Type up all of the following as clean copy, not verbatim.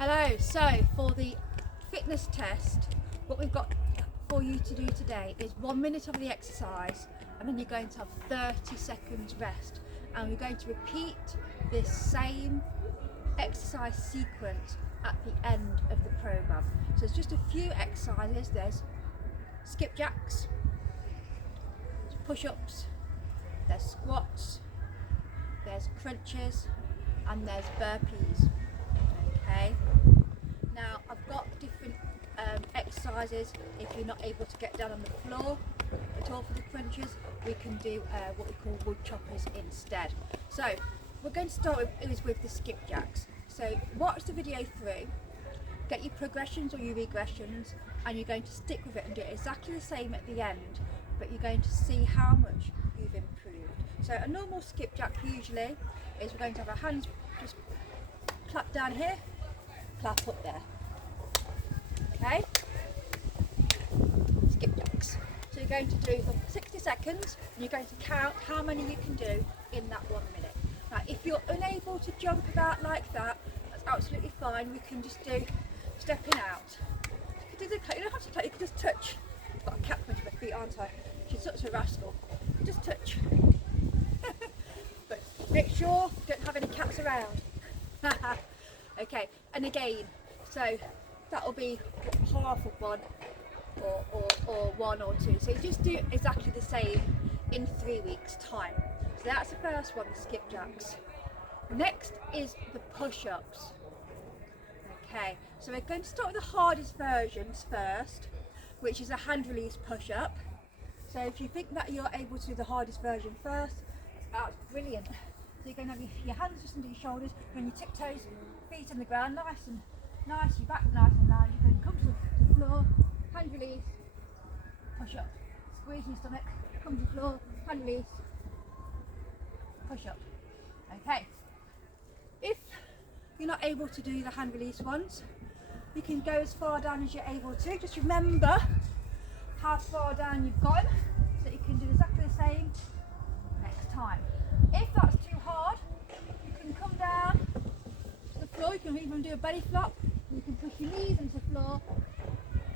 Hello, so for the fitness test, what we've got for you to do today is 1 minute of the exercise and then you're going to have 30 seconds rest, and we're going to repeat this same exercise sequence at the end of the program. So it's just a few exercises. There's skipjacks, push-ups, there's squats, there's crunches, and there's burpees. Okay, now I've got different exercises. If you're not able to get down on the floor at all for the crunches, we can do what we call wood choppers instead. So we're going to start with the skipjacks. So watch the video through, get your progressions or your regressions, and you're going to stick with it and do it exactly the same at the end, but you're going to see how much you've improved. So a normal skipjack usually is we're going to have our hands just clap down here, clap up there. Okay? Skipjacks. So you're going to do for 60 seconds and you're going to count how many you can do in that 1 minute. Now if you're unable to jump about like that, that's absolutely fine. We can just do stepping out. You don't have to clap, you can just touch. I've got a cat under my feet, aren't I? She's such a rascal. Just touch. But make sure you don't have any cats around. Okay, and again, so that'll be half of one or one or two. So you just do exactly the same in 3 weeks' time. So that's the first one, the skipjacks. Next is the push-ups. Okay, so we're going to start with the hardest versions first, which is a hand release push-up. So if you think that you're able to do the hardest version first, that's brilliant. So you're going to have your hands just under your shoulders, and your tiptoes, feet on the ground, nice, your back nice and loud. You're going to come to the floor, hand release, push up. Squeeze your stomach, come to the floor, hand release, push up. Okay. If you're not able to do the hand release ones, you can go as far down as you're able to. Just remember how far down you've gone, so that you can do exactly the same next time. If that's too hard, you can come down to the floor. You can even do a belly flop. You can push your knees into the floor,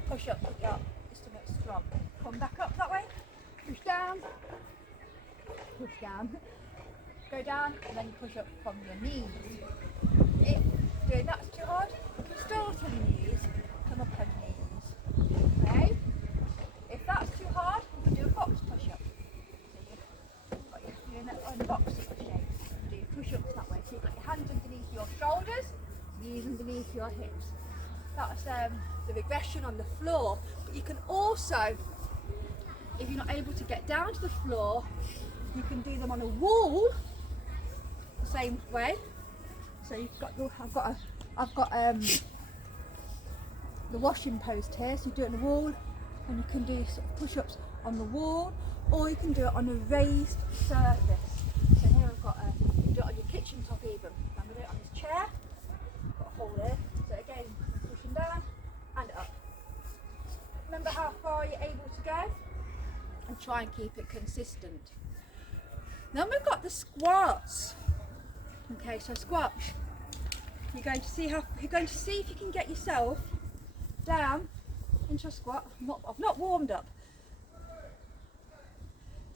push up, your stomach strong. Come back up that way, push down, go down, and then you push up from your knees. If doing that's too hard, you can start on your knees, come up on your knees. Okay? If that's too hard, you can do a box push up. So you've got you're in a box shape. You do push-ups that way. So you've got your hands underneath your shoulders, knees underneath your hips. That's the regression on the floor. But you can also, if you're not able to get down to the floor, you can do them on a wall the same way. So you've got I've got the washing post here, so you do it on the wall, and you can do sort of push-ups on the wall, or you can do it on a raised surface. So here I've got you can do it on your kitchen top even. I'm going to do it on this chair. Got a hole there. So again, pushing down and up. Remember how far you're able to go, and try and keep it consistent. Then we've got the squats. Okay, so squats. You're going to see if you can get yourself down into a squat. I've not warmed up.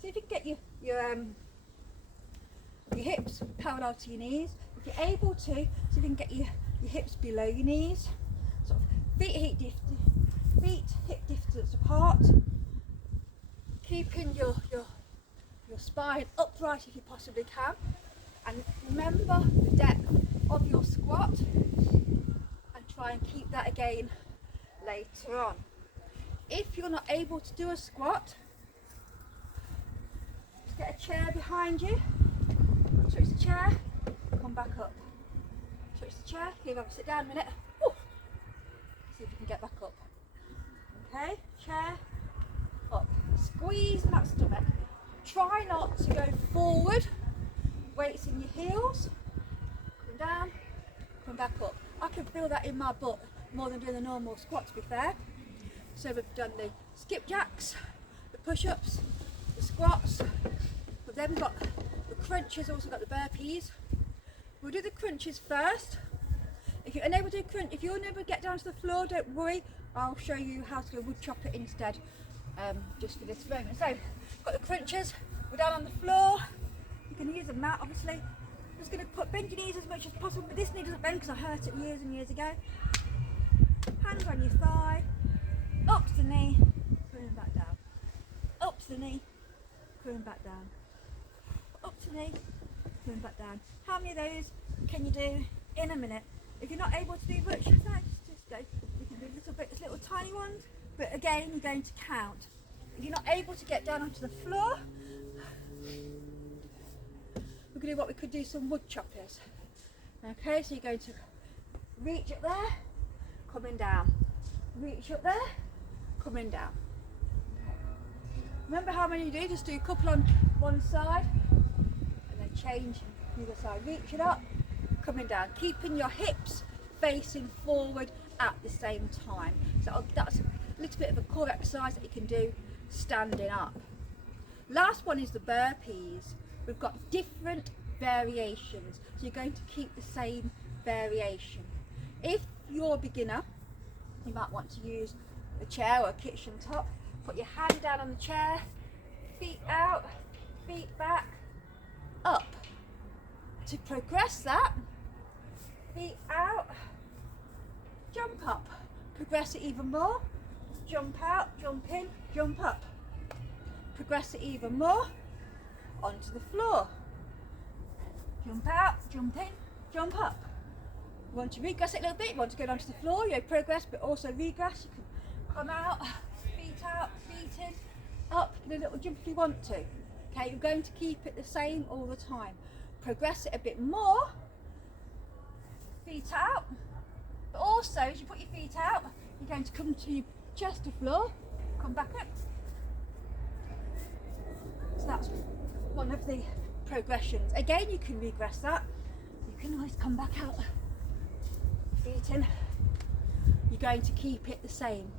See if you can get your hips parallel to your knees. If you're able to, see if you can get your hips below your knees. Sort of feet hip distance apart. Keeping your spine upright if you possibly can. And remember the depth of your squat, and try and keep that again later on. If you're not able to do a squat, just get a chair behind you, touch the chair, come back up. Touch the chair, leave up, sit down a minute. Woo. See if you can get back up. Okay, chair, up. Squeeze that stomach. Try not to go forward. Weights in your heels, come down, come back up. I can feel that in my butt more than doing the normal squat, to be fair. So we've done the skipjacks, the push-ups, the squats. We've then got the crunches, also got the burpees. We'll do the crunches first. If you're unable to crunch, if you're unable to get down to the floor, don't worry. I'll show you how to wood chop it instead, just for this moment. So, got the crunchers. We're down on the floor. You can use a mat, obviously. I'm just going to bend your knees as much as possible, but this knee doesn't bend because I hurt it years and years ago. Hands on your thigh, up to the knee, coming back down. Up to the knee, coming back down. Up to the knee, coming back down. How many of those can you do in a minute? If you're not able to do much, just go. You can do little bits, little tiny ones, but again, you're going to count. If you're not able to get down onto the floor, we're going to do what we could do some wood choppers. Okay, so you're going to reach up there, coming down. Reach up there, coming down. Remember how many you do? Just do a couple on one side and then change the other side. Reach it up, coming down. Keeping your hips facing forward at the same time. So that's a little bit of a core exercise that you can do standing up. Last one is the burpees. We've got different variations. So you're going to keep the same variation. If you're a beginner, you might want to use a chair or a kitchen top. Put your hand down on the chair, feet out, feet back, up. To progress that, feet out, jump up. Progress it even more, jump out, jump in, jump up. Progress it even more, onto the floor. Jump out, jump in, jump up. You want to regress it a little bit, you want to go down to the floor, you progress but also regress. You can come out, feet in, up, do a little jump if you want to. Okay, you're going to keep it the same all the time. Progress it a bit more, feet out, but also as you put your feet out, you're going to come to your chest to floor, come back up. So that's one of the progressions. Again, you can regress that. You can always come back out, feet in. You're going to keep it the same.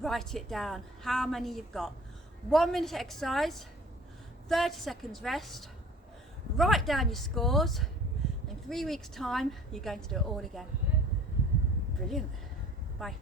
Write it down, how many you've got. 1 minute exercise, 30 seconds rest. Write down your scores. In 3 weeks time, you're going to do it all again. Brilliant. Bye.